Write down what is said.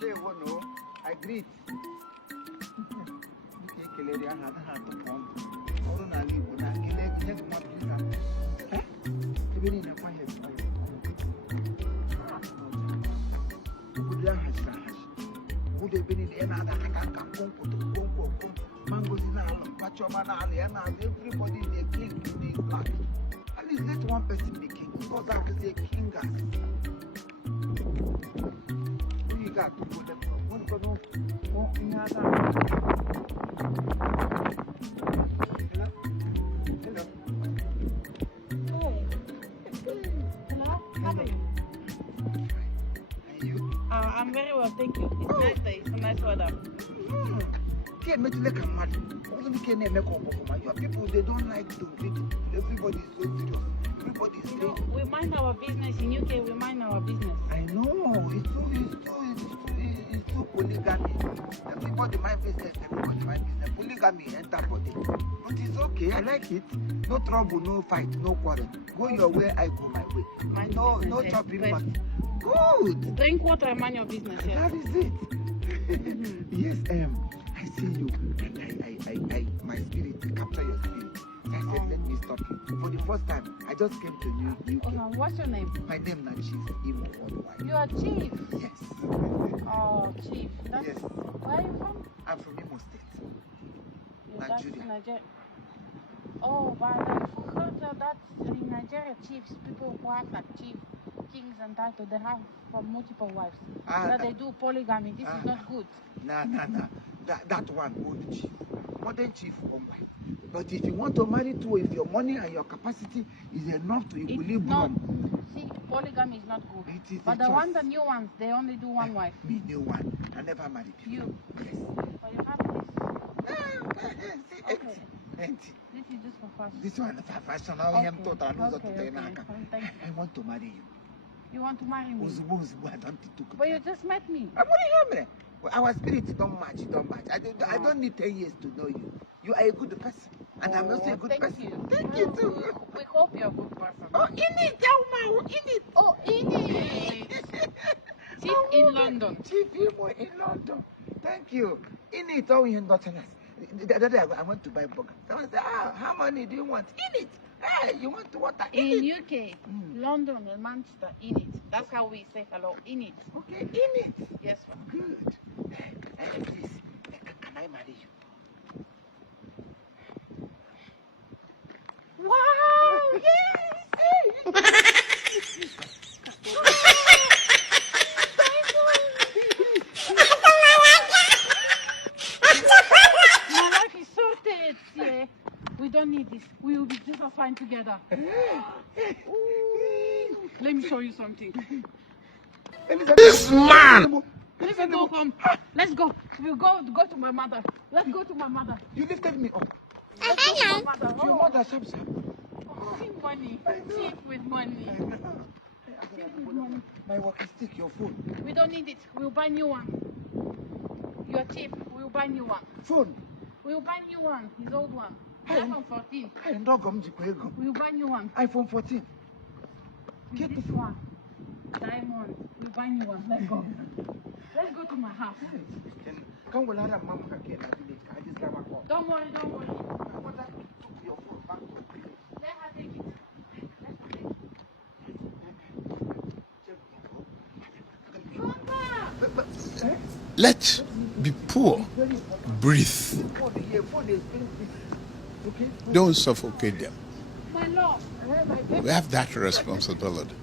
They won't know. I greet. Lady, I had to pump. Corona leave, but I get one pizza. Even in a fire. Would have been in the end of the mangoes in our everybody they king in the black. At least let one person be king because I was a king. You got to put them one for no in other. Hello. Hello. How are you? And you? I'm very well, thank you. It's nice day. It's a nice weather. Can't make like a mad. Only can make your people they don't like to video. Everybody is so serious. Everybody is No, we mind our business in UK. We mind our business. I know it's too polygamy. Everybody mind business. Everybody mind business. Polygamy enter body, but it's okay. I like it. No trouble, no fight, no quarrel. Go your way, I go my way. No chopping, but good. Drink water and mind your business. Yes. That is it. Yes, I see you, and I my spirit capture your spirit. I said, let me stop you. For the first time, I just came to New UK. What's your name? My name is Chief Imo Comedy. You are Chief? Yes. Oh, Chief. Yes. Where are you from? I'm from Imo State. Nigeria. Oh, but I've heard that in Nigeria, chiefs, people who have like chief, kings and titles, they have from multiple wives. That they do polygamy. This is not good. Nah. That one old chief. Modern chief one wife. But if you want to marry two, if your money and your capacity is enough to equilibrium. See, polygamy is not good. But the new ones, they only do one wife. Me, new one. I never married before. You? Yes. But you have this. Okay. Empty. This is just for fashion. This one for fashion. I want to marry you. You want to marry me? I don't talk. But you just met me. Our spirits don't match. I don't need 10 years to know you. You are a good person. And I'm also a good person. Thank you too. We hope you're a good person. Oh, in it. Oh, in it. Chief in London. Chief Imo in London. Thank you. In it, all in Dutton. The other day I went to buy burger. Someone said, how many do you want? In it. Hey, you want to water? In UK, London and Manchester, in it. That's how we say hello, in it. Okay, in it. Yes, sir. Good. Please, can I marry you? Wow! Yes! My life is sorted. Yeah. We don't need this. We will be just fine together. Let me show you something. This man! Listen, go come. Let's go. We'll go to my mother. Let's go to my mother. You lifted me up. Let's go to my mother. Your mother, sharp. See money. Cheap with money. My walking stick, your phone. We don't need it. We'll buy new one. You're cheap. We'll buy new one. Phone. We'll buy new one. His old one. iPhone 14. We'll buy new one. iPhone 14. Get this one. Diamond. We'll buy new one. Let's go. Let's go to my house. Come with her mom again. Don't worry. I want her to put your phone back. Let her take it. Let's be poor. Breathe. Don't suffocate them. My love. We have that responsibility.